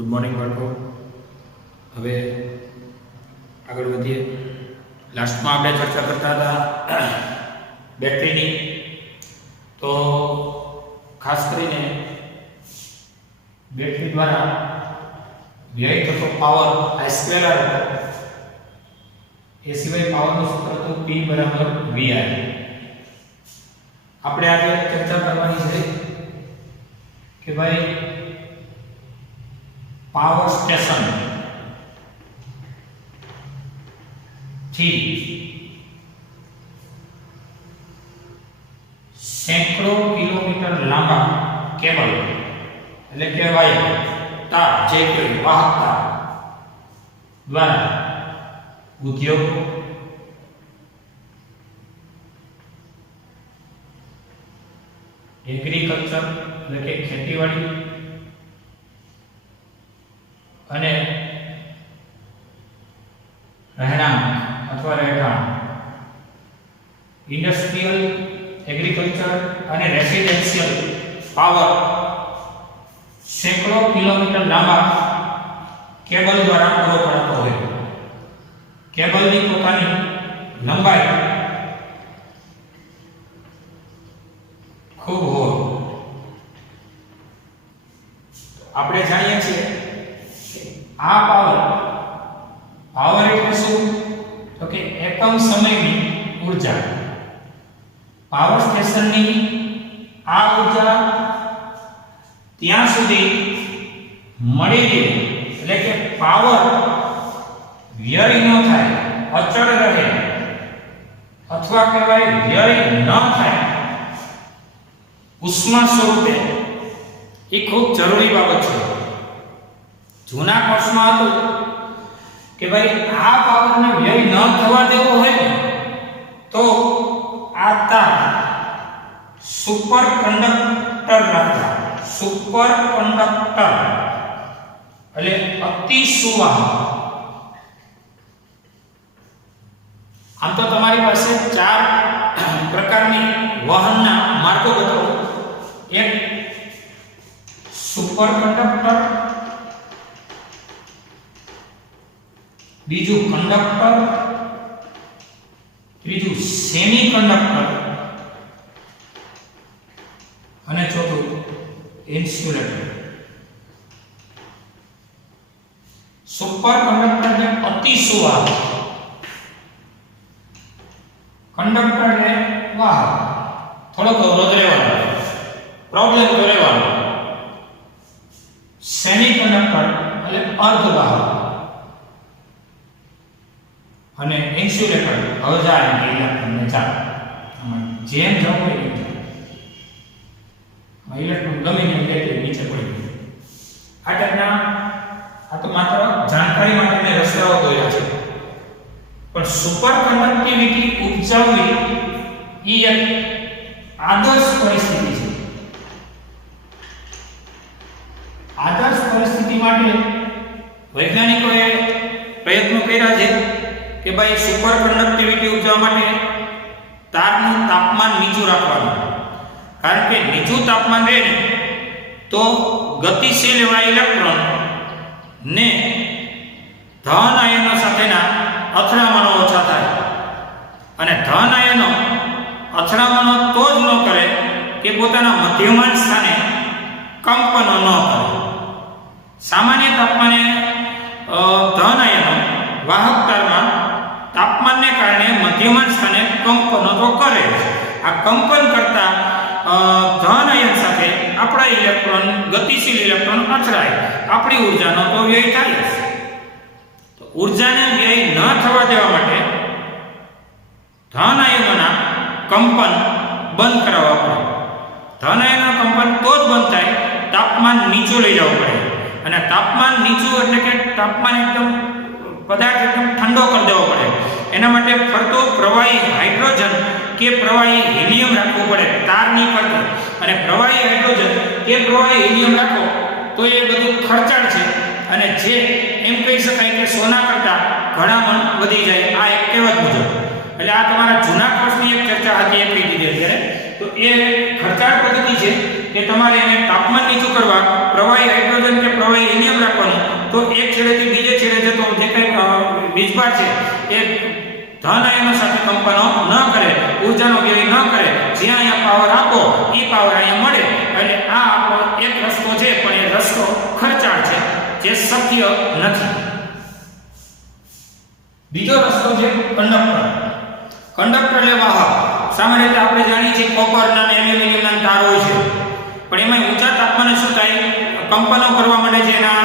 Good morning બાળકો. હવે આગળ વધીએ. લાસ્ટમાં આપણે ચર્ચા કરતા હતા બેટરીની. તો ખાસ કરીને બેટરી દ્વારા વ્યય થતો પાવર I સ્ક્વેર R હતો. એ સિવાય પાવરનું સૂત્ર હતું P બરાબર VI. આપણે આજે ચર્ચા કરવાની છે કે ભાઈ પાવર સ્ટેશન થી સેંકડો કિલોમીટર લાંબા કેબલ એટલે કે વાયર તાર જે કે વાહક તાર દ્વારા ઉદ્યોગ એગ્રીકલ્ચર એટલે કે ખેતીવાડી અને રહેણાંક અથવા રહેઠાણ ઇન્ડસ્ટ્રીયલ એગ્રીકલ્ચર અને રેસિડેન્શિયલ પાવર સેંકડો કિલોમીટર લાંબા કેબલ દ્વારા પૂરો પડાતો હોય. કેબલની પોતાની લંબાઈ ખૂબ હોય. આપણે જાણીએ છીએ આ પાવર એટલે શું? તો કે એકમ સમયની ઊર્જા. પાવર સ્ટેશનની આ ઊર્જા ત્યાં સુધી મળી રહે એટલે કે પાવર વ્યય ન થાય, અચળ રહે અથવા કહેવાય વ્યય ન થાય ઉષ્મા સ્વરૂપે, એ ખૂબ જરૂરી બાબત છે. જૂના કોર્સમાં હતું કે ભાઈ આ પાવરને વ્યય ન થવા દેવો હોય ને તો આ તાર સુપર કંડક્ટર રાખતા. સુપર કંડક્ટર એટલે અતિ સુવાહક. આમ તો તમારી પાસે ચાર પ્રકારની વહનના માર્ગો બતાવો. એક સુપર કંડક્ટર, બીજું કંડક્ટર, ત્રીજું સેમી કંડક્ટર અને ચોથું ઇન્સ્યુલેટર. સુપર કંડક્ટર ને અતિ સુવાહક, કંડક્ટર ને વાહક. થોડોક અવરોધ રહેવાનો, પ્રોબ્લેમ તો રહેવાનો. સેમી કંડક્ટર એટલે અર્ધવાહક અને ઇન્સ્યુલેટર હવે જાય કે ઇલેક્ટ્રોન ને ચાલે જેમ જવું હોય એમ ઇલેક્ટ્રોન ગમે એમ કે નીચે પડી જાય. આ ટાઈપના આ તો માત્ર જાણકારી માટે મેં રસ્તાઓ દોર્યા છે, પણ સુપર કંડક્ટિવિટી ઉપજાવવી એ એક આદર્શ પરિસ્થિતિ છે. આદર્શ પરિસ્થિતિ માટે વૈજ્ઞાનિકોએ પ્રયત્નો કર્યા છે કે ભાઈ સુપર કંડક્ટિવિટી ઉપજાવવા માટે તારનું તાપમાન નીચું રાખવાનું. કારણ કે નીચું તાપમાન રહે ને તો ગતિશીલ એવા ઇલેક્ટ્રોન ને ધન આયનો સાથેના અથડામણો ઓછા થાય. અને ધન આયનો અથડામણો તો જ ન કરે કે પોતાના મધ્યમાન સ્થાને કંપનો ન કરે. સામાન્ય તાપમાને ધન આયનો વાહક તારમાં તાપમાનને કારણે મધ્યમાન સ્થાને કંપનો તો કરે. આ કંપન કરતા ધન આયન સાથે આપણા ઇલેક્ટ્રોન, ગતિશીલ ઇલેક્ટ્રોન અથડાય, આપણી ઊર્જાનો તો વ્યય થાય. તો ઊર્જાને વ્યય ન થવા દેવા માટે ધન આયનોના કંપન બંધ કરાવવા પડે. ધન આયનોના કંપન તો જ બંધ થાય તાપમાન નીચું લઈ જવું પડે. અને તાપમાન નીચું એટલે કે તાપમાન એકદમ પદાર્થ એકદમ ઠંડો કરી દેવો પડે. એના માટે ફરતો પ્રવાહી હાઇડ્રોજન કે પ્રવાહી હિલિયમ રાખવું પડે તારની ફરતે. અને પ્રવાહી હાઇડ્રોજન કે પ્રવાહી હિલિયમ રાખો તો એ બધું ખર્ચાળ છે અને જે એમ કહી શકાય કે સોના કરતાં ઘણા મણ વધી જાય. આ એક કહેવત મુજબ. એટલે આ તમારા જૂના કોર્સની એક ચર્ચા હતી એ કહી દીધી અત્યારે. તો એ ખર્ચાળ પદ્ધતિ છે કે તમારે એને તાપમાન નીચું કરવા પ્રવાહી હાઇડ્રોજન કે પ્રવાહી હિલિયમ રાખવાનું છેડેથી બીજે છેડે જતો જે કંઈ વીજભાર છે એ ધન આયનો સાથે કંપનો ન કરે, ઊર્જાનો વ્યય ન કરે. જ્યાં અહીંયા પાવર આપો એ પાવર અહીંયા મળે. એટલે આ આપણો એક રસ્તો છે, પણ એ રસ્તો ખર્ચાળ છે, જે શક્ય નથી. બીજો રસ્તો છે કંડક્ટર. કંડક્ટર એટલે વાહક. સામાન્ય રીતે આપણે જાણીએ છીએ કોપરના અને એલ્યુમિનિયમના તાર હોય છે, પણ એમાં ઊંચા તાપમાને શું થાય, કંપનો કરવા માંડે છે એના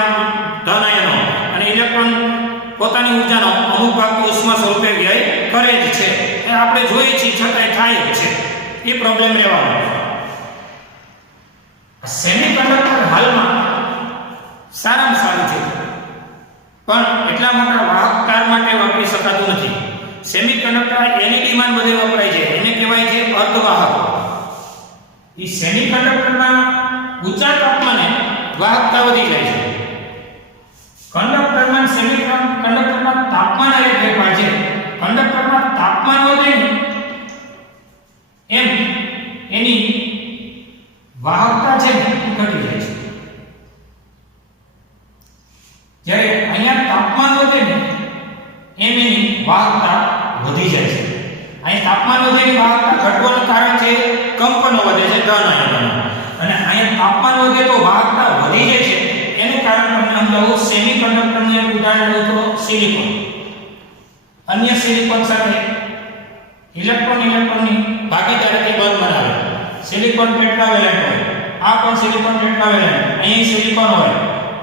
ધન આયનો, અને ઇલેક્ટ્રોન પોતાની ઊર્જાનો અમુક ભાગ ઉષ્મા સ્વરૂપે વ્યય કરે જ છે. એ આપણે જોઈએ છીએ, છતાંય થાય જ છે. એ પ્રોબ્લેમ રહેવાનો. સેમિકન્ડક્ટર હાલમાં સારામાં સારું છે, પણ એટલા મોટા વાહક તાર માટે વાપરી શકાતું નથી. સેમિકન્ડક્ટર એલઈડી માં બધે વપરાય છે, એને કહેવાય છે અર્ધવાહક. એ સેમિકન્ડક્ટરના ઊંચા તાપમાને વાહકતા વધી જાય છે. કંડક્ટરમાં સેમિકન્ડક્ટરમાં તાપમાન એ ફેરફાર છે. કંડક્ટરમાં તાપમાન વધે એમ એની વાહકતા છે ઘટી જાય છે. જ્યારે અહીંયા તાપમાન વધે ને એમ એની વાહકતા વધી જાય છે. અહીં તાપમાન વધે એની વાહકતા ઘટવાનું કારણ છે કંપનો વધે છે ધન આયનોના, અને અહીંયા તાપમાન વધે તો વાહકતા વધી જાય છે. એનું કારણ તમને સમજાવું. સેમિકન્ડક્ટરનું એક ઉદાહરણ લો તો સિલિકોન. અન્ય સિલિકોન સાથે ઇલેક્ટ્રોનની ભાગીદારીથી બંધ બનાવે. સિલિકોન ટેટ્રાવેલેન્ટ હોય, આ પણ સિલિકોન ટેટ્રાવેલેન્ટ. અહીં સિલિકોન હોય,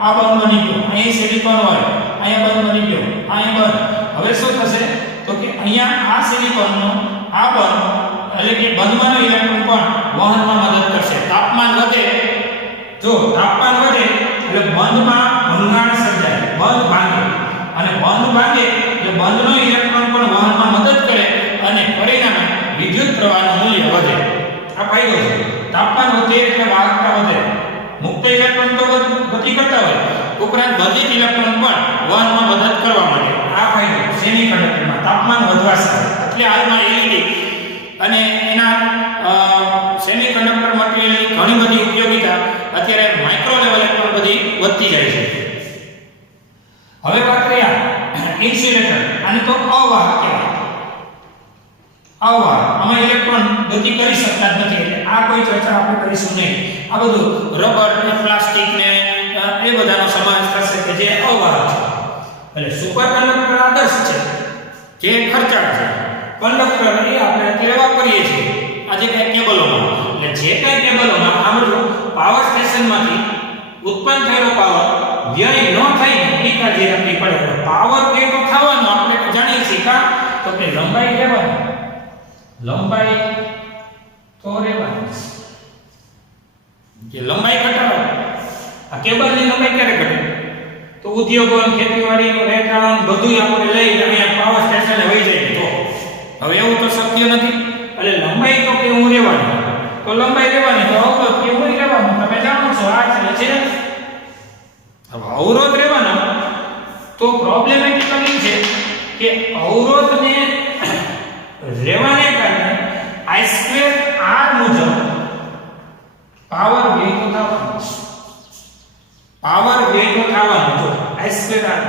આ બંધ બની ગયો. અહીં સિલિકોન હોય, અહીંયા બંધ બની ગયો, અહીંયા બંધ. હવે શું થશે તો કે અહીંયા આ સિલિકોનનો આ બંધ એટલે કે બંધમાંનો ઇલેક્ટ્રોન પણ વહનમાં મદદ કરશે. તાપમાન વધે, જો તાપમાન વધે એટલે બંધમાં ભંગાણ સર્જાય, બંધ ભાંગે, અને બંધ ભાંગે એટલે બંધનો ઇલેક્ટ્રોન પણ વહનમાં મદદ કરે, અને પરિણામે વિદ્યુત પ્રવાહનું મૂલ્ય વધે. આ ફાયદો છે. તાપમાન વધે એટલે વાહકતા વધે. મુક્ત ઇલેક્ટ્રોન તો ગતિ કરતા હોય, ઉપરાંત બંધિત ઇલેક્ટ્રોન પણ વહનમાં મદદ કરવા માટે. આ ફાયદો સેમિકન્ડક્ટરમાં તાપમાન વધવા સાથે. એટલે હાલમાં એલઈડી અને એના સેમિકન્ડક્ટર મટીરીયલની ઘણી બધી ઉપયોગિતા અત્યારે માઇક્રો લેવલે પણ બધી વધતી જાય છે. હવે વાત કરીએ ઇન્સ્યુલેટર. આને તો અવાહક કહેવાય. અવાહક, આમાં ઇલેક્ટ્રોન ગતિ કરી શકતા જ નથી, એટલે આ કોઈ ચર્ચા આપણે કરીશું નહીં. આ બધું રબર ને પ્લાસ્ટિક ને એ બધાનો સમાવેશ થશે કે જે અવાહક છે. એટલે સુપર કંડક્ટર આદર્શ છે, જે ખર્ચાળ છે. કંડક્ટર એ આપણે અત્યારે વાપરીએ છીએ આજે કઈ કેબલોમાં. એટલે જે કઈ કેબલોમાં આ બધું પાવર સ્ટેશનમાંથી ઉત્પન્ન થયેલો પાવર વ્યય ન થાય એ કાળજી રાખવી પડે. પાવર વ્યય તો થવાનો આપણે જાણીએ છીએ. કા તો કે લંબાઈ રહેવાની, લંબાઈ તો રહેવાની, જે લંબાઈ ઘટાડો. આ કેબલની લંબાઈ ક્યારે ઘટે તો ઉદ્યોગો, ખેતીવાડી, રહેઠાણ બધું આપણે લઈને અહીંયા પાવર સ્ટેશને વહી જાય. તો હવે એવું તો શક્ય નથી. એટલે લંબાઈ તો કેવું રહેવાની, તો લંબાઈ રહેવાની, તો અવરોધ કેવું રહેવાનું. તમે જાણો છો આ છે. હવે અવરોધ રહેવાનો તો પ્રોબ્લેમેટિકલી છે કે અવરોધને રહેવાને કારણે I2R મુજબ પાવર વ્યય તો થવાનો. પાવર વ્યય તો થવાનો જો I2R.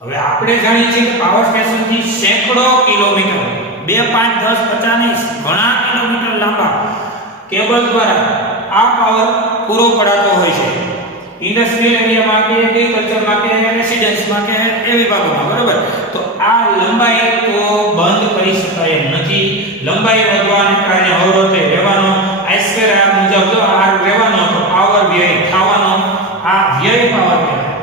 હવે આપણે જાણીએ છીએ કે પાવર સ્ટેશન થી સેંકડો કિલોમીટર, 2, 5, 10, 50 ઘણા કિલોમીટર લાંબા કેબલ દ્વારા આ પાવર પૂરો પડાતો હોય છે. ઇન્ડસ્ટ્રીયલ એરિયામાં કે એગ્રીકલ્ચરમાં કે રેસિડેન્સમાં કે એ વિભાગોમાં, બરોબર. તો આ લંબાઈ તો બંધ કરી શકાય એમ નથી. લંબાઈ વધવાને કારણે અવરોધ રહેવાનો. I2R મુજબ જો R રહેવાનો તો પાવર વ્યય થવાનો. આ વ્યય પાવર કહેવાય.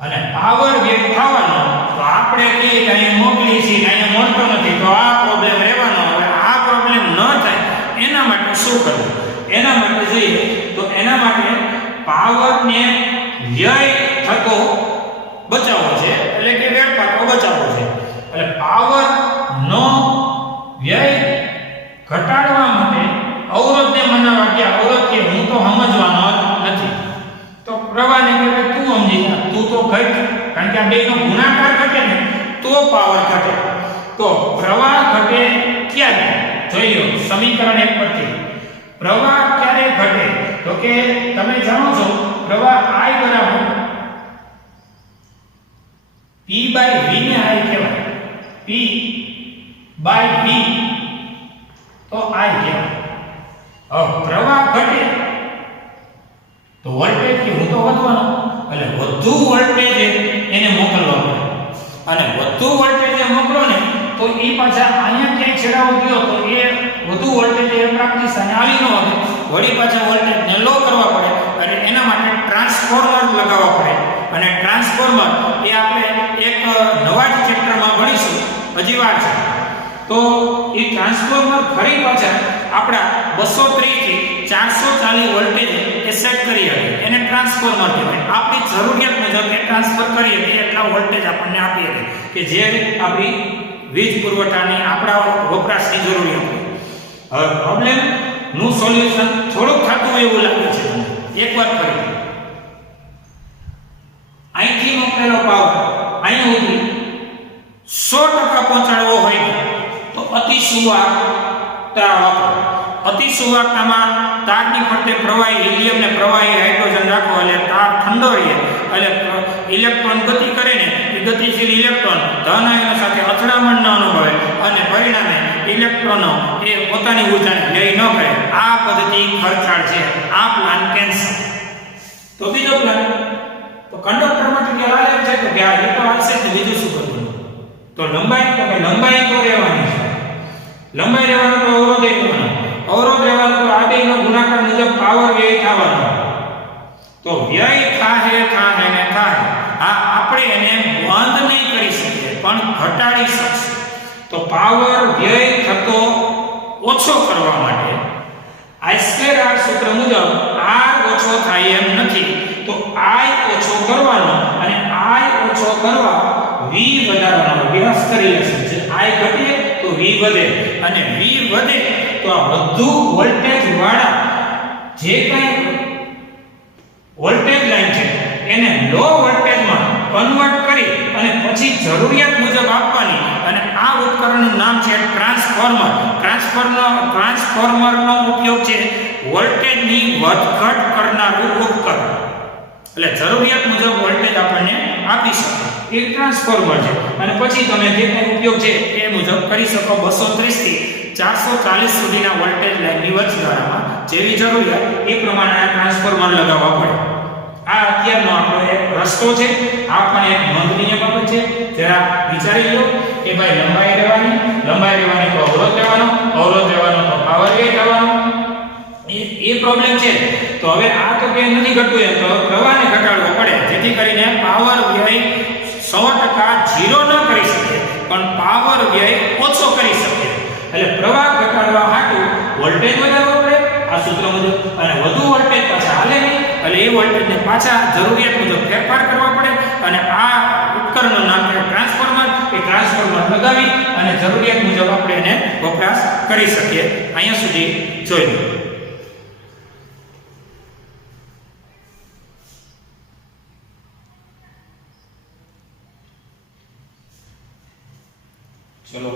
અને પાવર વ્યય થવાનો તો આપણે કહીએ કે અહીંયા મોકલી છે, અહીંયા મળતો નથી, તો આ પ્રોબ્લેમ રહેવાનો. હવે આ પ્રોબ્લેમ ન થાય એના માટે શું કરવું? એના માટે જોઈએ તો એના માટે પાવરને વ્યય થતો બચાવવો છે, એટલે કે વેડફાતો બચાવવો છે. એટલે પાવર નો વ્યય ઘટાડવા માટે અવરોધને મનાવવા કે અવરોધ કે હું તો સમજવાનો નથી, તો પ્રવાહને કે તું સમજી જા, તું તો ઘટ, કારણ કે આ બેનો ગુણાકાર ઘટે ને તો પાવર ઘટે. તો પ્રવાહ ઘટે ક્યારે? જોઈ લો સમીકરણ 1 પરથી. પ્રવાહ ક્યારે ઘટે તો કે તમે જાણો છો પ્રવાહ I બરાબર P by V ને I કહેવાય. P by V તો I કહેવાય. હવે પ્રવાહ ઘટે તો વોલ્ટેજ કે હું તો વધવાનો, એટલે વધુ વોલ્ટેજ એને મોકલવા પડે, અને વધુ વોલ્ટેજ મોકલો ને તો એ પાછા અહીંયા ક્યાંય છેડાવો ગયો તો એ વધુ વોલ્ટેજ એ પ્રાપ્તિ સ્થાને આવી ન હોય, વળી પાછા વોલ્ટેજને લો કરવા પડે, અને એના માટે ટ્રાન્સફોર્મર લગાવવા પડે. અને ટ્રાન્સફોર્મર એ આપણે એક નવા જ ચેપ્ટરમાં ભણીશું, હજી વાર છે. તો એ ટ્રાન્સફોર્મર ફરી પાછા આપણા 230 થી 440 વોલ્ટેજ એ સેટ કરી આવે, એને ટ્રાન્સફોર્મર કહેવાય. આપણી જરૂરિયાત મુજબ એ ટ્રાન્સફર કરીએ કે એટલા વોલ્ટેજ આપણને આપી દે કે જે આપણી વીજ પુરવઠાની આપણા વપરાશની જરૂરિયાત હોય. હવે પ્રોબ્લેમ નું સોલ્યુશન થોડુંક થતું એવું લાગે છે. એકવાર કરી અહીંથી મોકલેલો પાવર અહીં સુધી 100% પહોંચાડવો હોય તો અતિસુવાહકતા વાપરો. અતિસુવાહકતામાં તારની ફરતે પ્રવાહી હિલિયમ ને પ્રવાહી હાઇડ્રોજન રાખો, એટલે તાર ઠંડો રહે, એટલે ઇલેક્ટ્રોન ગતિ કરે ને એ ગતિશીલ ઇલેક્ટ્રોન ધન આયનો સાથે અથડામણ ન અનુભવે, અને પરિણામે ઇલેક્ટ્રોનો એ પોતાની ઊર્જાને વ્યય ન કરે. આ પદ્ધતિ ખર્ચાળ છે, આ પ્લાન કેન્સલ. તો બીજો પ્લાન, તો કંડક્ટર મટીરીયલ આલે છે કે આ એ તો આવશે ને, બીજું શું કરવું? તો લંબાઈ, તો કે લંબાઈ તો રહેવાની છે, લંબાઈ રહેવાનો તો અવરોધ રહેવાનો, અવરોધ રહેવાનો તો આ બેનો ગુણાકાર મુજબ પાવર વ્યય થવાનો. તો વ્યય થાય ને થાય, આ આપણે એને બંધ નહીં કરી શકીએ પણ ઘટાડી શકીએ. તો પાવર વ્યય થતો ઓછો કરવા માટે I2R સૂત્ર મુજબ R ઓછો થાય એમ નથી, તો I ઓછો કરવાનો, અને I ઓછો કરવા V વધારવાનો, અભ્યાસ કરી લેશું. જે I ઘટે તો V વધે, અને V વધે તો આ વધુ વોલ્ટેજ વાળા જે કંઈ વોલ્ટેજ લાઈન છે એને લો વોલ્ટેજમાં કન્વર્ટ કરી અને પછી જરૂરિયાત મુજબ આપવાની. અને આ ઉપકરણનું નામ છે ટ્રાન્સફોર્મર. ટ્રાન્સફોર્મરનો ઉપયોગ છે વોલ્ટેજની વધઘટ કરનારું ઉપકરણ, એટલે જરૂરિયાત મુજબ વોલ્ટેજ આપણને આપી શકે એ ટ્રાન્સફોર્મર છે. અને પછી તમે જે કંઈ ઉપયોગ છે એ મુજબ કરી શકો. 230 થી 440 સુધીના વોલ્ટેજ લાઇનની વચગાળામાં જેવી જરૂરિયાત એ પ્રમાણે આ ટ્રાન્સફોર્મર લગાવવા પડે. આ અત્યારનો આપણો એક રસ્તો છે, આ પણ એક નોંધનીય બાબત છે. જરા વિચારી લો કે ભાઈ લંબાઈ રહેવાની તો અવરોધ રહેવાનો તો પાવર વ્યય થવાનો, એ પ્રોબ્લેમ છે. તો હવે આ તો કે નથી ઘટતું એમ, તો પ્રવાહને ઘટાડવો પડે, જેથી કરીને પાવર વ્યય 100% ઝીરો ન કરી શકે પણ પાવર વ્યય ઓછો કરી શકે. એટલે પ્રવાહ ઘટાડવા માટે વોલ્ટેજ વધારવો પડે આ સૂત્ર મુજબ, અને વધુ વોલ્ટેજ પાછા હાલે નહીં, એટલે એ વોલ્ટેજને પાછા જરૂરિયાત મુજબ ફેરફાર કરવા પડે. અને આ ઉપકરણનું નામ છે ટ્રાન્સફોર્મર. એ ટ્રાન્સફોર્મર લગાવી અને જરૂરિયાત મુજબ આપણે એને વપરાશ કરી શકીએ. અહીંયા સુધી જોઈ લો. ચલો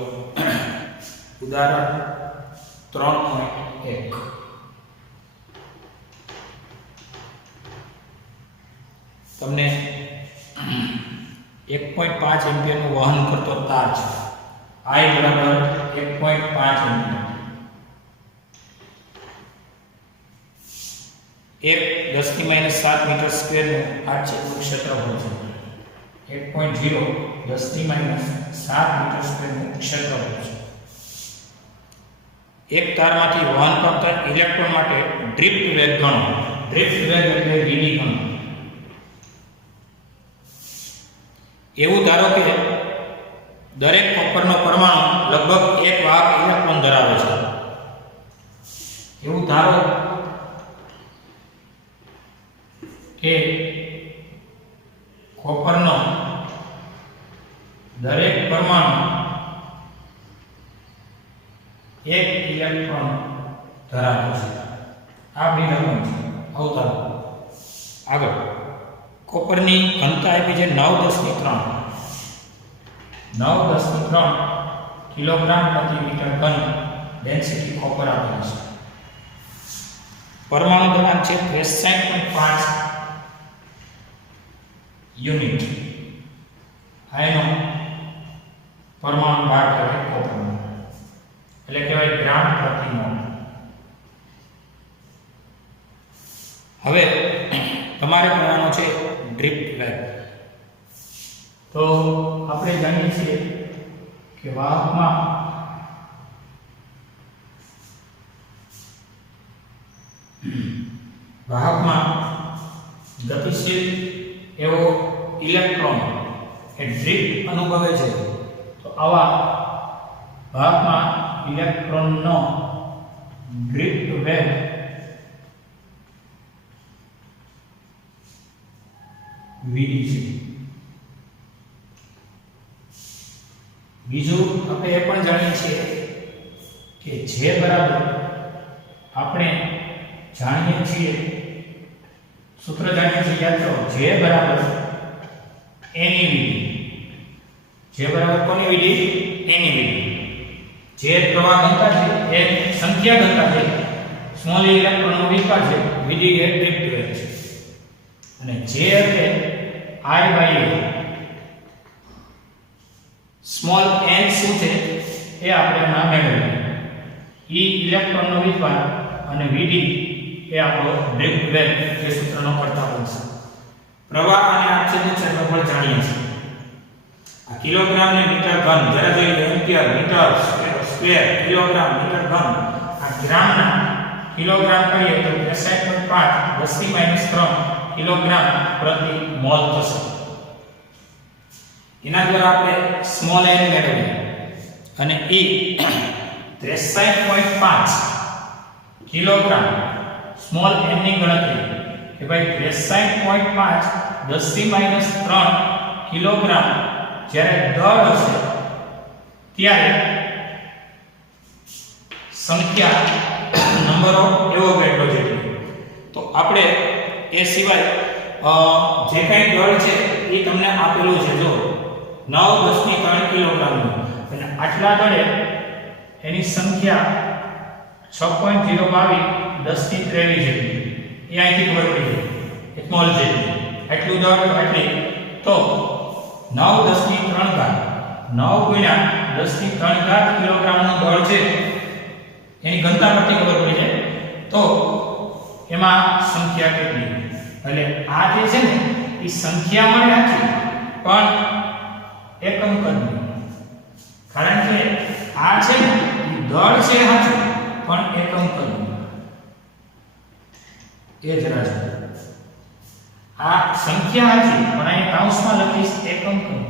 ઉદાહરણ 3.1. તમને 1.5 એમ્પિયરનું વહન કરતો તાર છે, I બરાબર 1.5 એમ્પિયર. એક 10⁻⁷ મીટર સ્ક્વેરનું આડછેદનું ક્ષેત્રફળ છે. 1.0 10⁻⁷ મીટર સ્ક્વેરનું ક્ષેત્રફળ છે. એક તારમાંથી વહન કરતા ઇલેક્ટ્રોન માટે ડ્રિફ્ટ વેગ ગણો. ડ્રિફ્ટ વેગ એટલે vd ગણો. એવું ધારો કે દરેક કોપરનો પરમાણુ લગભગ એક વાહક ઇલેક્ટ્રોન ધરાવે છે. એવું ધારો કે કોપરનો દરેક પરમાણુ એક ઇલેક્ટ્રોન ધરાવે છે. આ બી રકમ છે. અવતાર આગળ કોપરની ઘનતા આપી છે 9×10⁻³ 9×10⁻³ કિલોગ્રામ પ્રતિ મીટર ઘન ડેન્સિટી કોપર આપેલ છે. પરમાણુ દબાણ છે 63.5 યુનિટ. આ એનો પરમાણુ ભાર કહેવાય કોપરનો, એટલે કહેવાય ગ્રામ પ્રતિ મોલ. હવે તમારે ગણવાનો છે ડ્રિફ્ટ વેગ. તો આપણે જાણીએ છીએ કે વાહકમાં ગતિશીલ એવો ઇલેક્ટ્રોન એ ડ્રિફ્ટ અનુભવે છે. તો આવા વાહકમાં ઇલેક્ટ્રોનનો ડ્રિફ્ટ વેગ vd છે. બીજું આપણે એ પણ જાણીએ છીએ કે જે બરાબર આપણે જાણીએ છીએ સૂત્ર જાણીએ છીએ યાદ કરો, જે બરાબર NeVd. જે બરાબર કોની Vd? NeVd. જે પ્રવાહ ઘનતા છે એ સંખ્યા ઘનતા છે, સ્મોલ ઇલેક્ટ્રોનનો વિસ્તાર છે, Vd એ ડ્રિફ્ટ વેગ છે. અને જે એટલે I/A, સ્મોલ n શું છે એ આપણે નામ મેળવીએ. E ઇલેક્ટ્રોનનો વિસ્તાર અને Vd એ આપણો ડ્રિફ્ટ વેગ જે સૂત્રનો કરતા બનશે. પ્રવાહ અને આચ્છાદિત ક્ષેત્રફળ જાણીએ છીએ. આ કિલોગ્રામ ને મીટર ઘન, જ્યારે જોઈએ ampere, metre square, kilogram, metre ઘન. આ ગ્રામના કિલોગ્રામ કરીએ તો 63.5 10 3 કિલોગ્રામ પ્રતિ મોલ થશે. એના દ્વારા આપણે સ્મોલ n મેળવીએ અને E 63.5 કિલોગ્રામ સ્મોલ n ની ગણતરી કે ભાઈ 63.5 10 3 કિલોગ્રામ જ્યારે દળ હશે ત્યારે સંખ્યા નંબરો એવો કેટલો છે. તો આપણે એ સિવાય જે કંઈ દળ છે એ તમને આપેલું છે. જો 9 10 ની 3 કિલોગ્રામનું અને આટલા દળે એની સંખ્યા 6.022 10 ની 23 જેટલી એ અહીંથી ખબર પડી જાય. સ્મોલ જેટલી આટલું દળ આટલી તો 9 10 ની 3 ઘાત 9 ગુણ્યા 10 ની 3 ઘાત કિલોગ્રામનું દળ છે એની ઘનતા પરથી ખબર પડી જાય. તો એમાં સંખ્યા કેટલી, એટલે આ જે છે ને એ સંખ્યા મળે સાચી પણ એકમ કદની. કારણ કે આ છે ને એ દળ છે સાચું પણ એકમ કદનું. એ જ રાજ આ સંખ્યા સાચી પણ અહીં કૌંસમાં લખીશ એકમ કદની.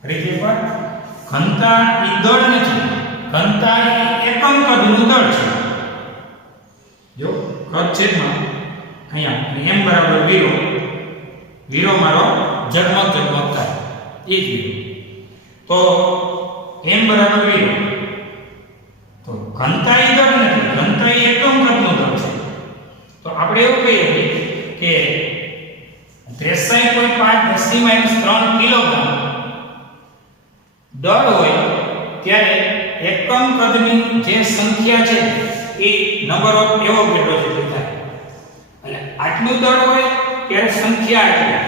ફરીથી પર ઘનતા એ દળ નથી, ઘનતા એ એકમ કદનું દળ છે. જો કદ છેદમાં અહીંયા m બરાબર 0, 0 મારો ઝગમગ થાય એ જ 0. તો m બરાબર 0 તો ઘનતા એ દળ નથી, ઘનતા એ એકમ કદનું દળ છે. તો આપણે એવું કહીએ કે 63.5 10 3 કિલોગ્રામ દળ હોય ત્યારે એકમ કદની જે સંખ્યા છે એ નંબર ઓફ એવો કેટલો છે થાય. એટલે આટલું દળ હોય ત્યારે સંખ્યા આટલી,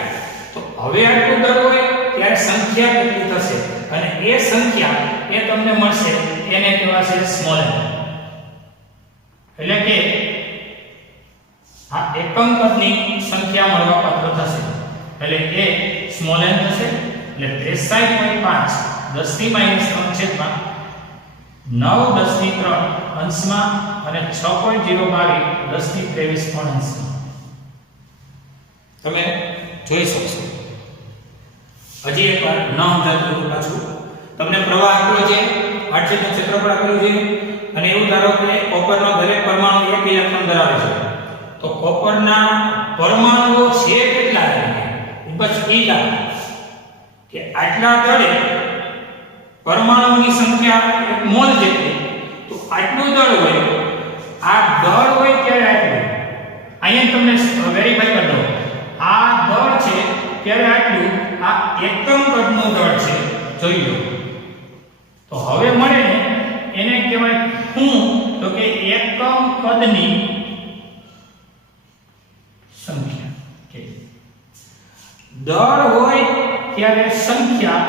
તો હવે આટલું દળ હોય ત્યારે સંખ્યા કેટલી થશે અને એ સંખ્યા એ તમને મળશે, એને કહેવાશે સ્મોલ n. એટલે કે આ એકમ કદની સંખ્યા મળવાપાત્ર થશે એટલે એ સ્મોલ n થશે. એટલે 63.5 10 ની -3 છેદમાં 9 10 ની 3 અંશમાં અને 6.022 10 ની 23 પણ અંશમાં. તમે જોઈ શકશો. હજી એકવાર ન સમજાતું પાછું તમને પ્રવાહ આપેલો છે, આચ્છાદિત ક્ષેત્રફળ આપેલું છે અને એવું ધારો કે કોપરનો દરેક પરમાણુ 1 ઇલેક્ટ્રોન ધરાવે છે. તો કોપરના પરમાણુઓ છે કેટલા છે બસ એટલા કે આટલા દળે પરમાણુની સંખ્યા 1 મોલ જેટલી. તો આટલું દળ હોય, આ દળ હોય ત્યારે આટલું. અહીંયા તમને વેરીફાઈ કરી દો, આ દળ છે ત્યારે આટલું, આ એકમ કદનું દળ છે જોઈ લો. તો હવે મળે ને એને કહેવાય હું તો કે એકમ કદની સંખ્યા કે દળ હોય ત્યારે સંખ્યા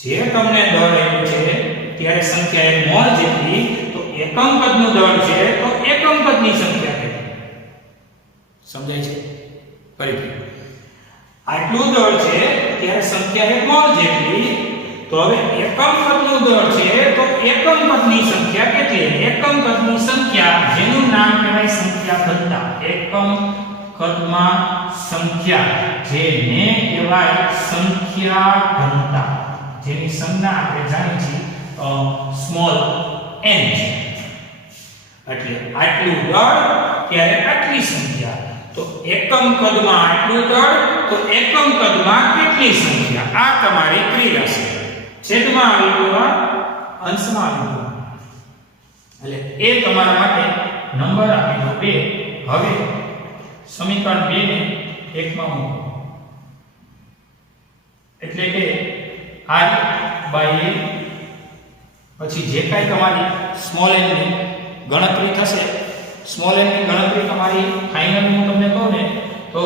જે તમને દળ આપ્યું છે ત્યારે સંખ્યા એક મોલ જેટલી, તો એકમ કદનું દળ છે તો એકમ કદની સંખ્યા કેટલી? સમજાય છે? ફરીથી આટલું દળ છે ત્યારે સંખ્યા એક મોલ જેટલી, તો હવે એકમ કદનું દળ છે તો એકમ કદની સંખ્યા કેટલી? એકમ કદની સંખ્યા જેનું નામ કહેવાય સંખ્યા ઘનતા. એકમ કદમાં સંખ્યા જેને કહેવાય સંખ્યા ઘનતા, જેની સંજ્ઞા આપણે જાણીએ છીએ સ્મોલ n છે. એટલે આટલું દળ ત્યારે આટલી સંખ્યા, તો એકમ કદમાં આટલું દળ તો એકમ કદમાં કેટલી સંખ્યા? આ તમારી ક્રિયા છે. છેદમાં આવી ગયો, અંશમાં આવી ગયો, એટલે એ તમારા માટે નંબર આપી દો 2. હવે સમીકરણ 2 ને 1 માં મૂકો, એટલે કે i બાય a, પછી જે કાંઈ તમારી સ્મોલ n ની ગણતરી થશે, સ્મોલ n ની ગણતરી તમારી ફાઇનલ હું તમને કહું ને તો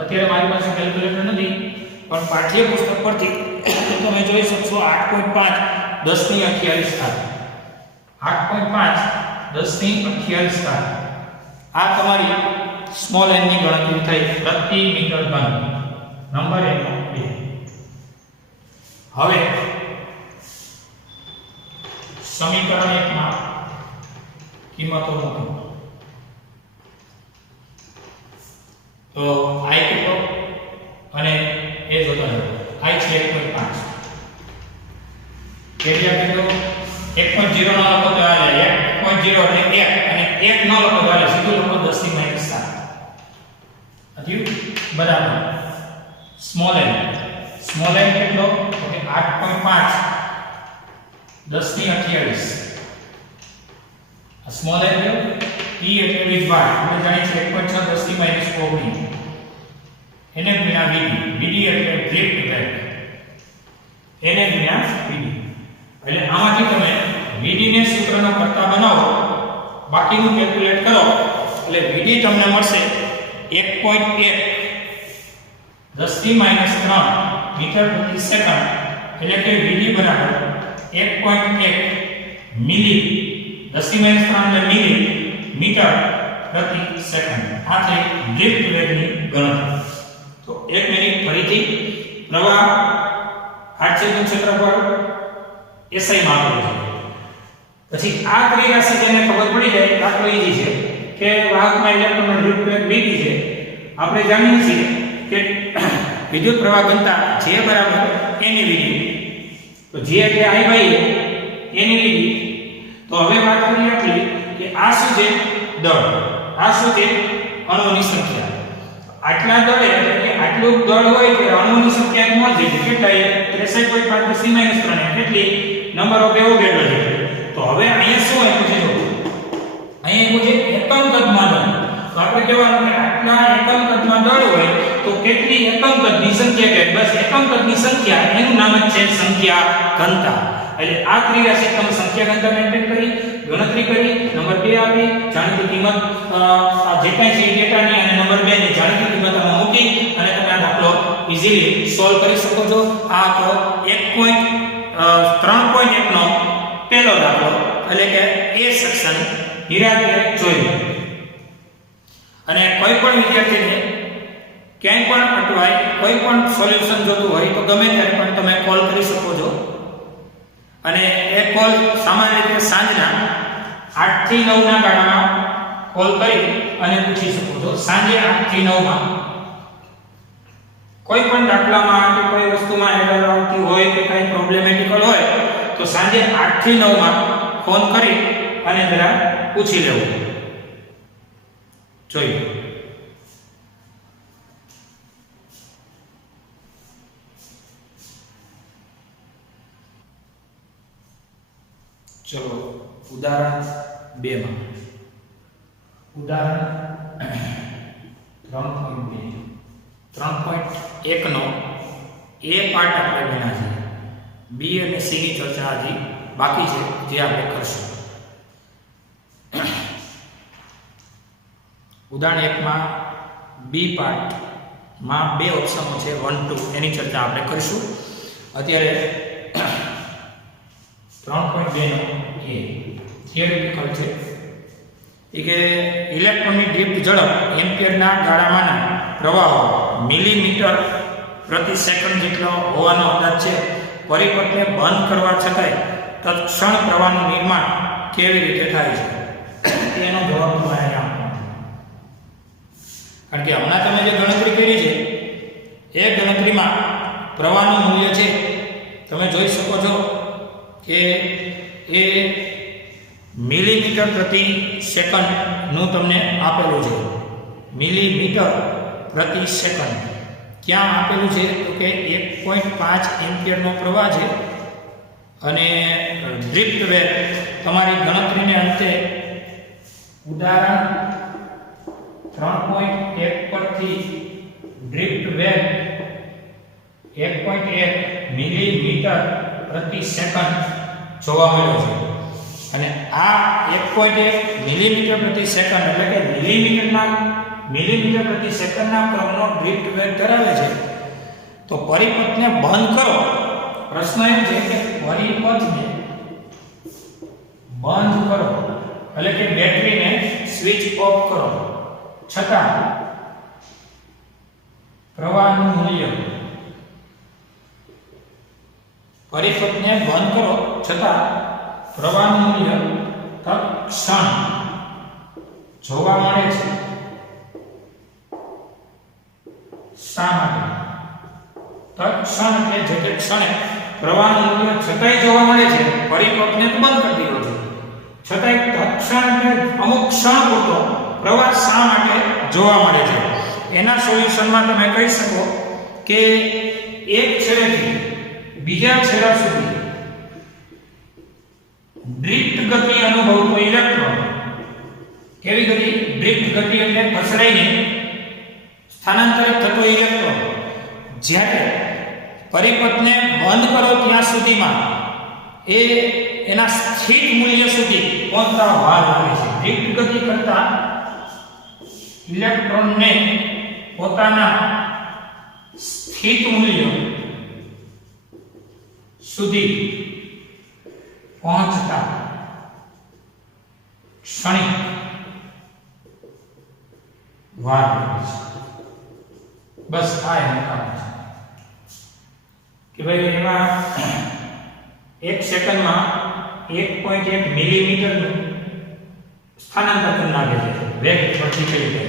અત્યારે મારી પાસે કેલ્ક્યુલેટર નથી, પણ પાઠ્યપુસ્તક પરથી તમે જોઈ શકશો 8.5 10 ની 28 થાય. 8.5 10 ની 28 થાય. આ તમારી સ્મોલ n ની ગણતરી થઈ પ્રતિ મીટર ઘન. નંબર 2. હવે સમીકરણ 1 માં કિંમતો મૂકો, તો i કેટલો અને એ જોતા રહો. i છે 1.5, એરિયા કેટલો 1.0 નો લખો તો આવે 1.0 એટલે 1 અને 1 નો લખો તો આવે સીધું લખો 10 ની -7 અધ્યુ બરાબર. સ્મોલ n કેટલો તો કે 8.5 10 ની 28. આ સ્મોલ n એટલે e એટલે વીજભાર, આપણે જાણીએ છીએ 1.6 10 ની -19 એને ગુણ્યા vd એટલે ડ્રિફ્ટ વેગ, એને ગુણ્યા vd. એટલે આમાંથી તમે vd ને સૂત્રનો કરતા બનાવો, બાકીનું કેલ્ક્યુલેટ કરો, એટલે vd તમને મળશે 1.1 10 ની -3 મીટર પ્રતિ સેકન્ડ, એટલે કે vd બરાબર 1.1 મિલી 10 ની -3 એટલે મિલી મીટર પ્રતિ સેકન્ડ. આ થઈ ડ્રિફ્ટ વેગની ગણતરી. તો 1 મિનિટ ફરીથી પ્રવાહ આડછેદનું ક્ષેત્રફળ SI માં આપેલું છે. પછી આ ત્રિરાશિ જેને ખબર પડી જાય, દાખલો ઈજી છે કે વાહકમાં ઇલેક્ટ્રોનનો ડ્રિફ્ટ વેગ vd છે. આપણે જાણીએ છીએ કે વિદ્યુત પ્રવાહ ઘનતા J બરાબર n vd, તો J એટલે I બાય n vd. તો હવે વાત કરીએ આટલી કે આ શું છે? દળ. આ શું છે? અણુઓની સંખ્યા. આટલા દળ એટલે કે આટલું દળ હોય કે અણુઓની સંખ્યા મોલ છે, કેટલા 63.5 10 ની -3 કેટલી નંબર ઓફ એવોગેડ્રો છે. તો હવે અહીંયા શું આપ્યું છે? જો અહીંયા આપ્યું છે એકમ કદમાં દળ. તો આપણે કહેવાનું કે આટલા એકમ કદમાં દળ હોય તો કેટલી એકમ કદની સંખ્યા કે બસ એકમ કદની સંખ્યા, એનું નામ જ છે સંખ્યા ઘનતા. એટલે આ ક્રિયા છે તમે સંખ્યા ઘનતા મેન્ટેન કરી, ગણતરી કરી, નંબર 2 આપી, જાણીતી કિંમત આ જે કાંઈ છે ડેટાની અને નંબર 2 ની જાણીતી કિંમતમાં મૂકી અને તમે આ દાખલો ઈઝીલી સોલ્વ કરી શકો છો. આ તો 3.1 નો પહેલો દાખલો, એટલે કે એ સેક્શન નિરાંતે જોયું. અને કોઈ પણ વિદ્યાર્થીને ક્યાંય પણ અટવાય, કોઈ પણ સોલ્યુશન જોતું હોય તો ગમે ત્યારે પણ તમે કોલ કરી શકો છો. અને એ કોલ સામાન્ય રીતે સાંજના 8 થી 9 ના ગાળામાં કોલ કરી અને પૂછી શકો છો. સાંજે 8 થી 9 માં કોઈ પણ દાખલામાં કે કોઈ વસ્તુમાં એરર આવતી હોય કે કંઈ પ્રોબ્લેમેટિકલ હોય તો સાંજે 8 થી 9 માં ફોન કરી અને જરા પૂછી લેવું. જોઈએ ચલો ઉદાહરણ 2 માં ઉદાહરણ 3.1 નો એ પાર્ટ આપણે ભણ્યા છે. બી અને સી ની ચર્ચા હજી બાકી છે, જે આપણે કરશું. ઉદાહરણ 1 માં બી પાર્ટમાં 2 ઓપ્શનો છે 1 2, એની ચર્ચા આપણે કરીશું. અત્યારે 3.2 નો એ થિયરિટિકલ છે. એ કે ઇલેક્ટ્રોનની દીપ્ત ઝડપ એમ્પિયરના ગાળામાંના પ્રવાહો મિલીમીટર પ્રતિ સેકન્ડ જેટલો હોવાનો અંદાજ છે. પરિપથને બંધ કરવા છતાંય તત્ક્ષણ પ્રવાહનું નિર્માણ કેવી રીતે થાય છે? એનો જવાબ તમારે આપવાનો. કારણ કે હમણાં તમે જે ગણતરી કરી છે એ ગણતરીમાં પ્રવાહનું મૂલ્ય છે, તમે જોઈ શકો છો કે એ મિલીમીટર પ્રતિ સેકન્ડ નું તમને આપેલું છે. મિલીમીટર પ્રતિ સેકન્ડ ક્યાં આપેલું છે? તો કે 1.5 એમ્પિયરનો પ્રવાહ છે અને ડ્રિફ્ટ વેગ તમારી ગણતરીને અંતે ઉદાહરણ 3.1 પરથી ડ્રિફ્ટ વેગ 1.1 મિલીમીટર પ્રતિ સેકન્ડ જોવા મળ્યો છે. અને આ 1.1 મિલીમીટર પ્રતિ સેકન્ડ એટલે કે મિલીમીટર પ્રતિ સેકન્ડના ક્રમનો ડ્રિફ્ટ વેગ ધરાવે છે. તો પરિપથને બંધ કરો. પ્રશ્ન એ છે કે પરિપથને બંધ કરો એટલે કે બેટરીને સ્વિચ ઓફ કરો, છતાં પ્રવાહનું મૂલ્ય, પરિપથને બંધ કરો છતાં પ્રવાહનું મૂલ્ય તત્ક્ષણ જોવા મળે છે. શા માટે? તત્ક્ષણ એટલે જે તે ક્ષણે પ્રવાહનું મૂલ્ય છતાંય જોવા મળે છે. પરિપથને બંધ કરી દીધો છે, છતાંય તત્ક્ષણ એટલે અમુક ક્ષણ પૂરતો પ્રવાહ શા માટે જોવા મળે છે? એના સોલ્યુશનમાં તમે કહી શકો કે એક છેડેથી બીજા છેડા સુધી ડ્રિફ્ટ ગતિ અનુભવતો ઇલેક્ટ્રોન, કેવી ગતિ? ડ્રિફ્ટ ગતિ એટલે ખસડાઈને સ્થાનાંતરિત થતો ઇલેક્ટ્રોન જ્યારે પરિપથને બંધ કરો ત્યાં સુધીમાં એ એના સ્થિત મૂલ્ય સુધી પહોંચતા વાર લાગે છે. ડ્રિફ્ટ ગતિ કરતા ઇલેક્ટ્રોનને પોતાના સ્થિત મૂલ્ય સુધી પહોંચતા ક્ષણિક વાર લાગે છે. બસ આ એનું કારણ છે કે ભાઈ એમાં 1 સેકન્ડમાં 1.1 મિલીમીટરનું સ્થાનાંતર લાગે છે વેગ પરથી કઈ રીતે.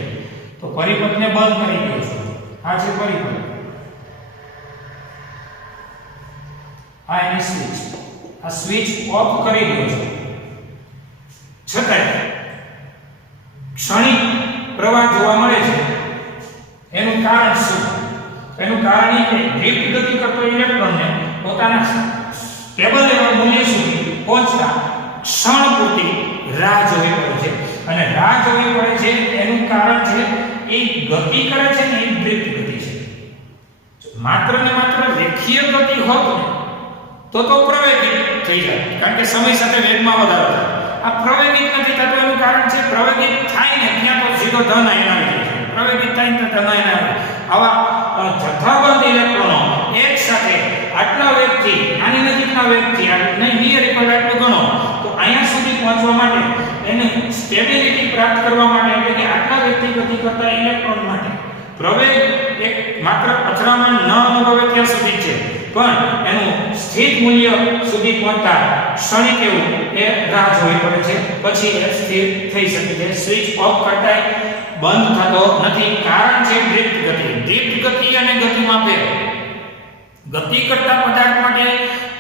તો પરિપથને બંધ કરી દો છો. આ છે પરિપથ, આ એની સ્વિચ. આ સ્વિચ ઓફ કરી દો છો, છતાંય ક્ષણિક પ્રવાહ જોવા મળે છે. એનું કારણ શું? એનું કારણ એ કે ડ્રિફ્ટ ગતિ કરતો ઇલેક્ટ્રોનને પોતાના સ્ટેબલ એવા મૂલ્ય સુધી પહોંચતા ક્ષણ પૂરતી રાહ જોવી પડે છે. અને રાહ જોવી પડે છે એનું કારણ છે એ ગતિ કરે છે ને એ ડ્રિફ્ટ ગતિ છે. માત્ર ને માત્ર રેખીય ગતિ હોત ને તો પ્રવેગિત થઈ જાય, કારણ કે સમય સાથે વેગમાં વધારો થાય. આ પ્રવેગિત નથી થતું એનું કારણ છે પ્રવેગિત થાય ને ત્યાં તો સીધો ધન આયન આવી જાય છે. પ્રવેગિત થાય ને ધન આયન આવે. આવા જથ્થાબંધ ઇલેક્ટ્રોનો એક સાથે આટલા વેગથી, આની નજીકના વેગથી, નહીં નિયર ઇક્વલ આટલું ગણો તો અહીંયા સુધી પહોંચવા માટે એને સ્ટેબિલિટી પ્રાપ્ત કરવા માટે એટલે કે આટલા વેગથી ગતિ કરતા ઇલેક્ટ્રોન માટે પ્રવેગ એક માત્ર અથડામણ ન અનુભવે ત્યાં સુધી છે, પણ એનું સ્થિત મૂલ્ય સુધી પહોંચતા ક્ષણિક એવું એ રાહ જોવી પડે છે, પછી એ સ્થિર થઈ શકે છે. સ્વિચ ઓફ કરતા બંધ થતો નથી. કારણ છે ડ્રિફ્ટ ગતિ. ડ્રિફ્ટ ગતિ અને ગતિમાં ફેર. ગતિ કરતા પદાર્થ માટે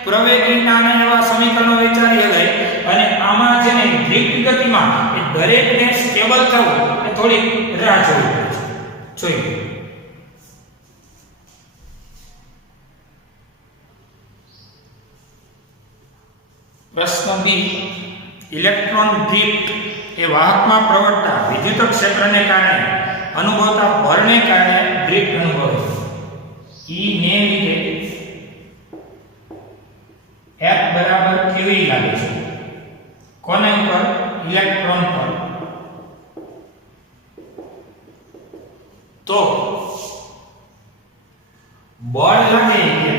પ્રવેગિકના એવા સમીકરણો વિચારી શકાય અને આમાં છે ને ડ્રિફ્ટ ગતિમાં એ દરેકને સ્ટેબલ થવું એ થોડી રાહ જોવી પડે છે. જોઈએ પ્રશ્ન બી. ઇલેક્ટ્રોન ડ્રિફ્ટ એ વાહકમાં પ્રવર્તતા વિદ્યુત ક્ષેત્રને કારણે અનુભવતા બળને કારણે ડ્રિફ્ટ અનુભવે છે. ઈ ને લીધે QE લાગે છે કોના ઉપર ઇલેક્ટ્રોન પર તો બળ લાગે કે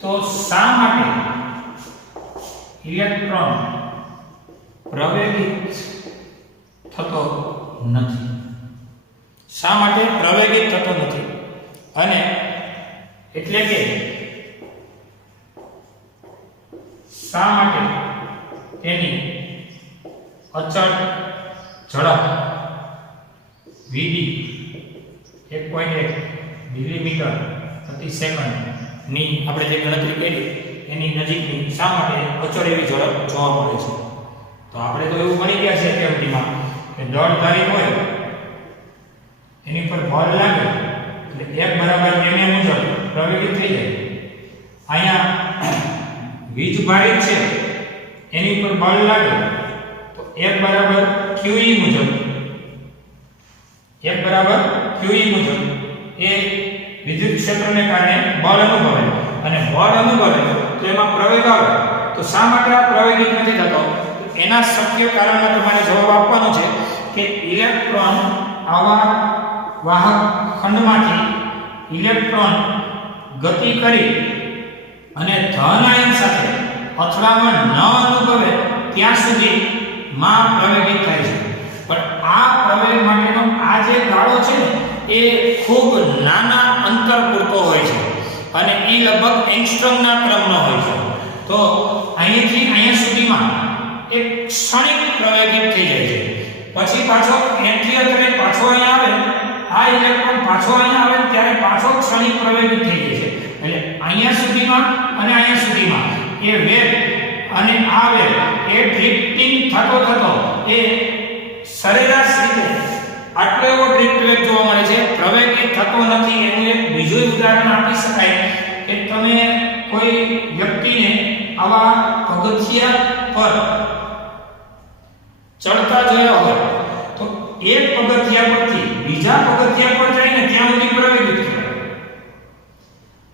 તો શા માટે ઇલેક્ટ્રોન પ્રવેગિત થતો નથી શા માટે પ્રવેગિત થતો નથી અને એટલે કે શા માટે તેની અચળ ઝડપ vd 1.1 મિલીમીટર પ્રતિ સેકન્ડ ની આપણે જે ગણતરી કરી એની નજીકની શા માટે અચળ એવી ઝડપ જોવા મળે છે તો આપણે તો એવું ભણી ગયા છે કેમિસ્ટ્રીમાં કે દળ ધારી હોય એની પર બળ લાગે એટલે 1 બરાબર ma મુજબ પ્રવેગિત થઈ જાય અહીંયા વીજ ભારિત છે એની પર બળ લાગે તો 1 બરાબર QE મુજબ 1 બરાબર QE મુજબ એ વિદ્યુત ક્ષેત્રને કારણે બળ અનુભવે અને બળ અનુભવે તો એમાં પ્રવેગ આવે તો શા માટે આ પ્રવેગિત નથી થતો એના શક્ય કારણનો તમારે જવાબ આપવાનો છે કે ઇલેક્ટ્રોન આવા વાહક ખંડમાંથી ઇલેક્ટ્રોન ગતિ કરી અને ધન આયન સાથે અથડામણ ન અનુભવે ત્યાં સુધી માં પ્રવેગિત થાય છે પણ આ પ્રવેગ માટેનો આ જે ગાળો છે ને એ ખૂબ નાના અંતર પૂરતો હોય છે અને એ લગભગ એંગસ્ટ્રોમના ક્રમનો હોય છે તો અહીંથી અહીંયા સુધીમાં એક ક્ષણિક પ્રવેગિત થઈ જાય છે પછી પાછો એન્ટ્રી અથડે પાછો અહીંયા આવે આ ઇલેક્ટ્રોન પાછો અહીંયા આવે ત્યારે પાછો ક્ષણિક પ્રવેગિત થઈ જાય છે એટલે અહીંયા સુધીમાં અને અહીંયા સુધીમાં એ વેગ અને આ વેગ એ ડ્રિફ્ટિંગ થતો એ સરેરાશ રીતે આટલો એવો ડ્રિફ્ટ વેગ જોવા મળે છે પ્રવેગિત થતો નથી એનું એક બીજું ઉદાહરણ આપી શકાય કે તમે કોઈ વ્યક્તિને આવા પગથિયા પર ચડતા જોયા હોય તો એક પગથિયા પરથી બીજા પગથિયા પર જઈને ત્યાં સુધી પ્રવેગિત કહેવાય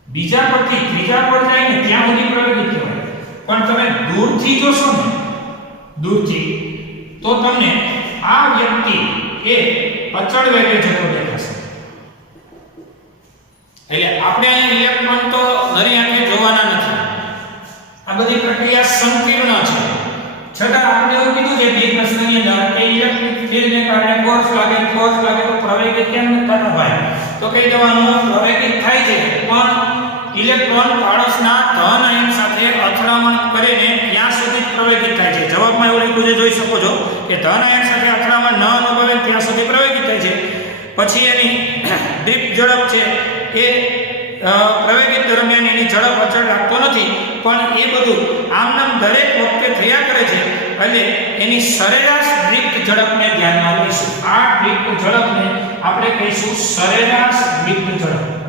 બીજા પરથી ત્રીજા પર જઈને ત્યાં સુધી પ્રવેગિત કહેવાય પણ તમે દૂરથી જોશો ને દૂરથી તો તમને આ વ્યક્તિ એ અચળ વેગે જતો દેખાશે એટલે આપણે અહીંયા ઇલેક્ટ્રોન તો નરી આંખે જોવાના નથી આ બધી પ્રક્રિયા સંકીર્ણ છે છતાં આપણે એવું કીધું છે બે પ્રશ્નની અંદર કે ઇલેક્ટ્રિક ફિલ્ડને કારણે ફોર્સ લાગે તો પ્રવેગિત કેમ થતા ભાઈ તો કહી દેવાનું પ્રવેગિત થાય છે પણ ઇલેક્ટ્રોન પાડોશના ધન આયન સાથે અથડામણ કરીને ત્યાં સુધી પ્રવેગિત થાય છે જવાબમાં એવું લખ્યું છે જોઈ શકો છો કે ધન આયન સાથે અથડામણ ન અનુભવે ત્યાં સુધી પ્રવેગિત થાય છે પછી એની ડ્રિફ્ટ ઝડપ છે એ પ્રવેગિત દરમિયાન એની ઝડપ અચળ રાખતો નથી પણ એ બધું આમનામ દરેક વખતે થયા કરે છે એટલે એની સરેરાશ ડ્રિફ્ટ ઝડપને ધ્યાનમાં લઈશું આ ડ્રિફ્ટ ઝડપને આપણે કહીશું સરેરાશ ડ્રિફ્ટ ઝડપ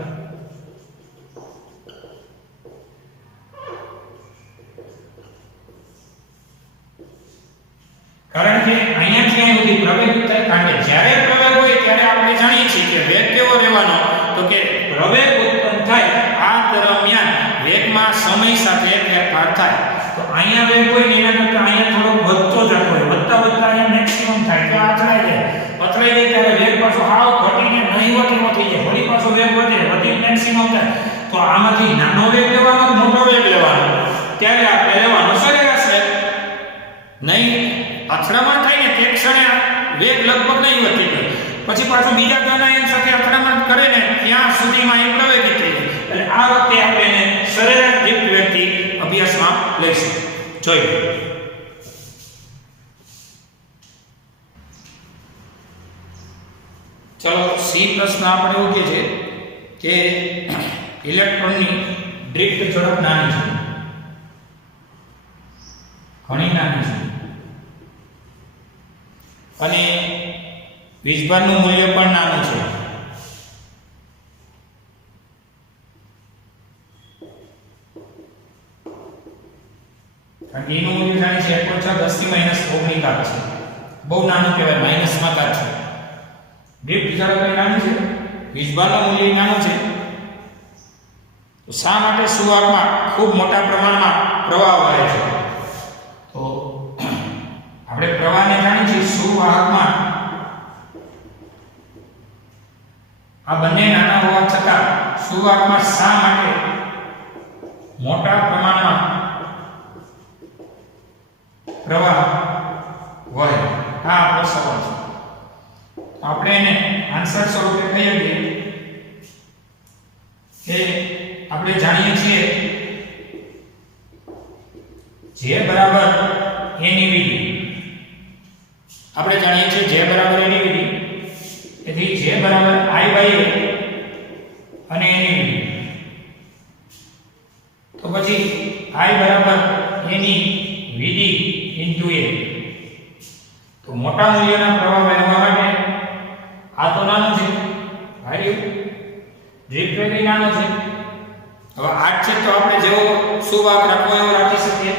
કારણ કે અહીંયાથી અહીં સુધી પ્રવેગ થાય કારણ કે જ્યારે પ્રવેગ હોય ત્યારે આપણે જાણીએ છીએ કે વેગ કેવો રહેવાનો તો કે પ્રવેગ ઉત્પન્ન થાય આ દરમિયાન વેગમાં સમય સાથે ફેરફાર થાય તો અહીંયા વેગ હોય ને એના કરતાં અહીંયા થોડો વધતો જતો હોય વધતા અહીંયા મેક્સિમમ થાય તો અથડાઈ જાય ત્યારે વેગ પાછો હાવ ઘટીને નહીવત એવો થઈ જાય વળી પાછો વેગ વધી મેક્સિમમ થાય તો આમાંથી નાનો વેગ લેવાનો મોટો વેગ લેવાનો ત્યારે આપણે લેવાનો સરેરાશ વેગ નહીં અથડામણ થાય ને તે ક્ષણે વેગ લગભગ નહીં વધતી જાય પછી પાછું બીજા ધન આયન સાથે અથડામણ કરે ને ત્યાં સુધીમાં એ પ્રવેગિત થઈ જાય એટલે આ વખતે આપણે એને સરેરાશ ડ્રિફ્ટ વેગથી અભ્યાસમાં લઈશું જોઈએ ચલો સી પ્રશ્ન આપણે એવું કહે છે કે ઇલેક્ટ્રોનની ડ્રિફ્ટ ઝડપ નાની છે ઘણી નાની છે અને વીજભારનું મૂલ્ય પણ નાનું છે કારણ એનું મૂલ્ય જાણે છે 1.6 10 છે બહુ નાનું કહેવાય માઇનસમાં કાચ છે ડ્રિફ્ટ ઝડપ નાનું છે વીજભારનું મૂલ્ય નાનું છે તો શા માટે સુવાહકમાં ખૂબ મોટા પ્રમાણમાં પ્રવાહ વહે છે? તો આપણે પ્રવાહને જાણીએ છીએ. સુવાહકમાં આ બંને નાના હોવા છતાં સુવાહકમાં શા માટે મોટા પ્રમાણમાં પ્રવાહ વહે? આ આપણો સવાલ છે. આપણે એને આન્સર સ્વરૂપે કહીએ કે આપણે જાણીએ છીએ J બરાબર NVD. આપણે જાણીએ છીએ J બરાબર NVD. તેથી J બરાબર I by A અને NVD. તો પછી I બરાબર NE VD into A. તો મોટા મૂલ્યના પ્રવાહ વહેવા માટે આ તો નાનું છે, ભાઈ ડ્રીપ વેગ નાનો છે. હવે આ છે તો આપણે જેવો સુવાહક રાખવો એવો રાખી શકીએ,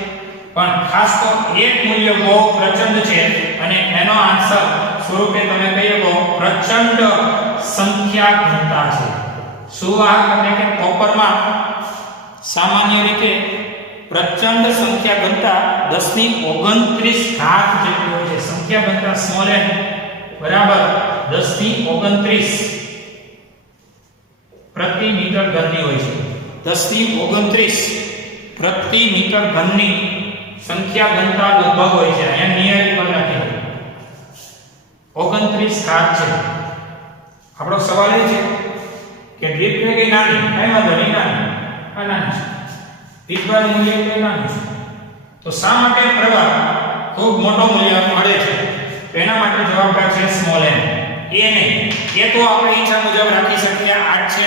પણ ખાસ તો એક મૂલ્ય બહુ પ્રચંડ છે અને એનો આન્સર સ્વરૂપે તમે કહીએ તો પ્રચંડ સંખ્યા ઘનતા છે. સુવાહક એટલે કે કોપરમાં સામાન્ય રીતે પ્રચંડ સંખ્યા ઘનતા 10⁻29 ઘાત જેટલી હોય છે. સંખ્યા ઘનતા સ્મોલ n બરાબર 10⁻29 પ્રતિ મીટર ઘનની હોય છે. 10⁻29 પ્રતિ મીટર ઘનની સંખ્યા ઘનતા લગભગ હોય છે. અહીંયા નિયર પર રાખી 29 ઘાત છે. આપણો સવાલ એ છે કે ડ્રીપ વેગ એ નાની, કઈ વાંધો નહીં, નાની આ નાની છે, વીજભાર મૂલ્ય એ નાનું છે. તો શા માટે પ્રવાહ ખૂબ મોટો મૂલ્ય મળે છે? એના માટે જવાબદાર છે સ્મોલ n. એ નહીં, એ તો આપણે ઈચ્છા મુજબ રાખી શકીએ. આ છે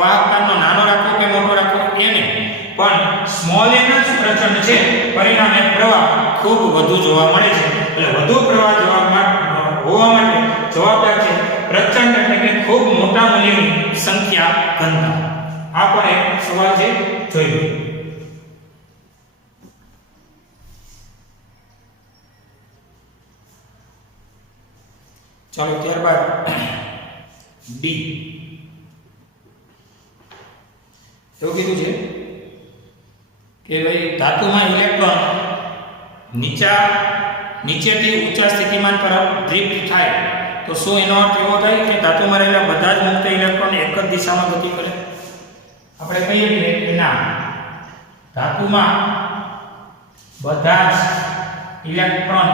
વાહકતાનો નાનો રાખવો કે મોટો રાખવો એ નહીં, પણ સ્મોલ n જ પ્રચંડ છે, પરિણામે પ્રવાહ ખૂબ વધુ જોવા મળે છે. એટલે વધુ પ્રવાહ હોવા માટે જવાબદાર છે પ્રચંડ એટલે કે ખૂબ મોટા મૂલ્યની સંખ્યા ઘનતા. આ પણ એક સવાલ છે, જોઈએ. ચાલો ત્યારબાદ ડી. એવું કીધું છે કે ભાઈ ધાતુમાં ઇલેક્ટ્રોન નીચેથી ઊંચા સ્થિતિમાન પર ડ્રિફ્ટ થાય તો શું એનો અર્થ એવો થાય કે ધાતુમાં રહેલા બધા જ મુક્ત ઇલેક્ટ્રોન એક જ દિશામાં ગતિ કરે? આપણે કહીએ કે ના, ધાતુમાં બધા જ ઇલેક્ટ્રોન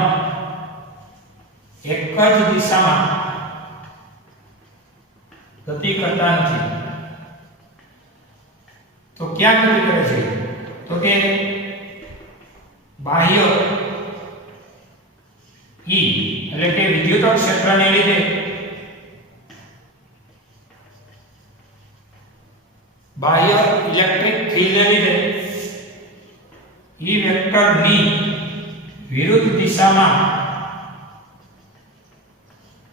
એક જ દિશામાં ગતિ કરતા નથી. તો ક્યાં ગતિ કરે છે? તો કે બાહ્ય E એટલે કે વિદ્યુત ક્ષેત્રને લીધે બાહ્ય ઇલેક્ટ્રિક ફિલ્ડને લીધે E વેક્ટરની વિરુદ્ધ દિશામાં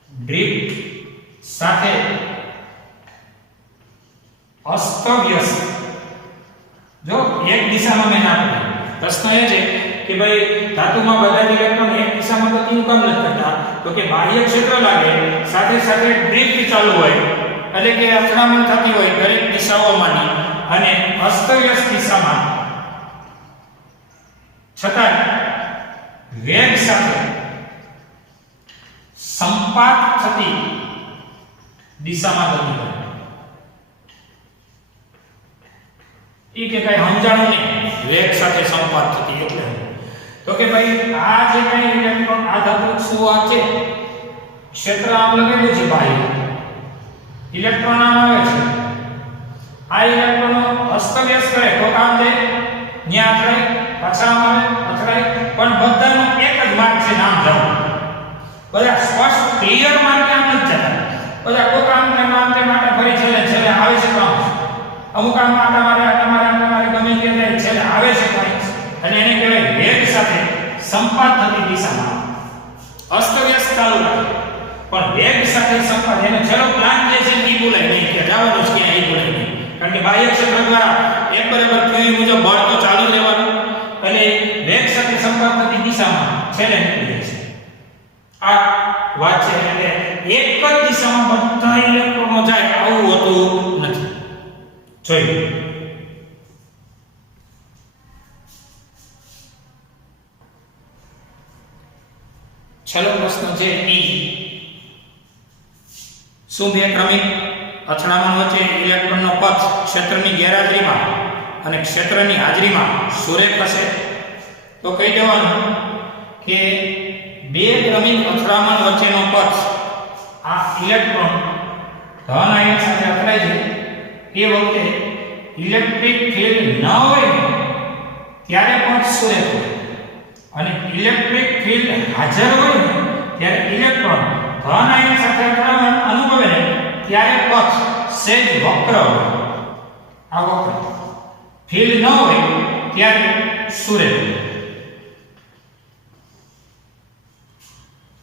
ડ્રિફ્ટ સાથે અસ્તવ્યસ્ત, જો એક દિશામાં મેં ના પડે. પ્રશ્ન એ છે કે ભાઈ ધાતુમાં બધા જ ઇલેક્ટ્રોન એક દિશામાં ગતિ કેમ નથી કરતા? તો કે બાહ્ય ક્ષેત્ર લાગે, સાથે સાથે ડ્રિફ્ટ ચાલુ હોય, એટલે કે અથડામણ થતી હોય દરેક દિશાઓમાંની, અને અસ્તવ્યસ્ત દિશામાં છતાં વેગ સાથે સંપાત થતી દિશામાં ગતિ કરે. એ કે કઈ સમજાણું નહીં, વેગ સાથે સંપાત થતી એટલે. તો કે ભાઈ આ જે કઈ ઇલેક્ટ્રોન આ ધાતુ સુવાહક છે, ક્ષેત્ર આમ લગેલું છે, બાહ્ય ઇલેક્ટ્રોન આમ આવે છે, આ ઇલેક્ટ્રોનો અસ્તવ્યસ્ત કરે તો કામ જાય, ન્યા અથડાય, પાછા આમ આવે, અથડાય, પણ બધાનો એક જ માર્ગ છે, નામ જવું. બધા સ્પષ્ટ ક્લિયર માર્ગે આમ નથી જતા, બધા કોક આમ તેમ માટે ફરી છેલ્લે આવે છે કામ, અમુક આમ તમારે ગમે તે છેલ્લે આવે છે કાંઈ, અને એને કહેવાય વેગ સાથે સંપાત થતી દિશામાં અસ્તવ્યસ્ત ચાલુ રાખે. પણ વેગ સાથે સંપાત, એનો છેલ્લો પ્લાન જે છે એ બોલાય નહીં, કે જવાનું જ ક્યાં એ બોલાય નહીં, કારણ કે બાહ્ય ક્ષેત્ર દ્વારા એક બરાબર ક્યુ મુજબ બળ તો ચાલુ રહેવાનું, અને વેગ સાથે સંપાત થતી દિશામાં છેલ્લે નીકળી જાય છે. આ વાત છે. એટલે એક જ દિશામાં બધા ઇલેક્ટ્રોનો જાય આવું હોતું નથી. જોઈએ છે E. શું બે ક્રમિક અથડામણ વચ્ચે ઇલેક્ટ્રોનનો પથ ક્ષેત્રની ગેરહાજરીમાં અને ક્ષેત્રની હાજરીમાં સુરેખ હશે? તો કહી દેવાનું કે બે ક્રમિક અથડામણ વચ્ચેનો પથ આ ઇલેક્ટ્રોન ધન આયન સાથે અથડાય છે એ વખતે ઇલેક્ટ્રિક ફિલ્ડ ન હોય ત્યારે પણ સુરેખ હોય અને ઇલેક્ટ્રિક ફિલ્ડ હાજર હોય ને ત્યારે ઇલેક્ટ્રોન ધન આયન સાથે અથડામણ અનુભવે ને ત્યારે પથ સહેજ વક્ર હોય. આ વક્ર ફિલ્ડ ન હોય ત્યારે સુરેખ હોય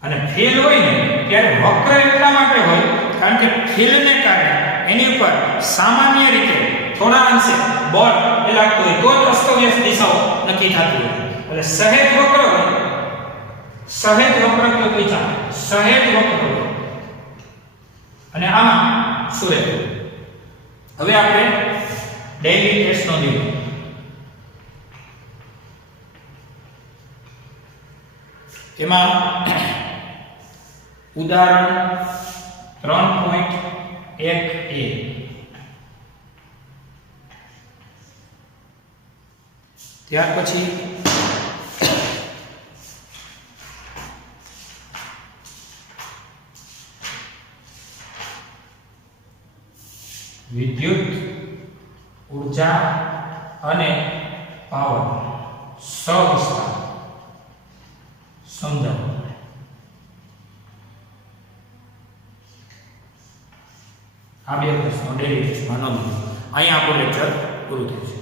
અને ફિલ્ડ હોય ને ત્યારે વક્ર એટલા માટે હોય કારણ કે ફિલ્ડને કારણે એની ઉપર સામાન્ય રીતે થોડા અંશે બળ લાગતું હોય તો જ અસ્તવ્યસ્ત દિશાઓ નક્કી થતી હોય. એટલે સહેજ વક્ર હોય, સહેજ વક્ર કે વિચાર સહેજ વક્ર હોય અને આમાં સુરેખ. હવે આપણે ડેઇલી ટેસ્ટ નોંધીએ. એમાં ઉદાહરણ 3.1a ત્યાર પછી વિદ્યુત ઊર્જા અને પાવર સવિસ્તાર સમજાવો. આ બે પ્રશ્નો ડેલી ટેસ્ટમાં નોંધો. અહીંયા આપણું લેક્ચર પૂરું થાય છે.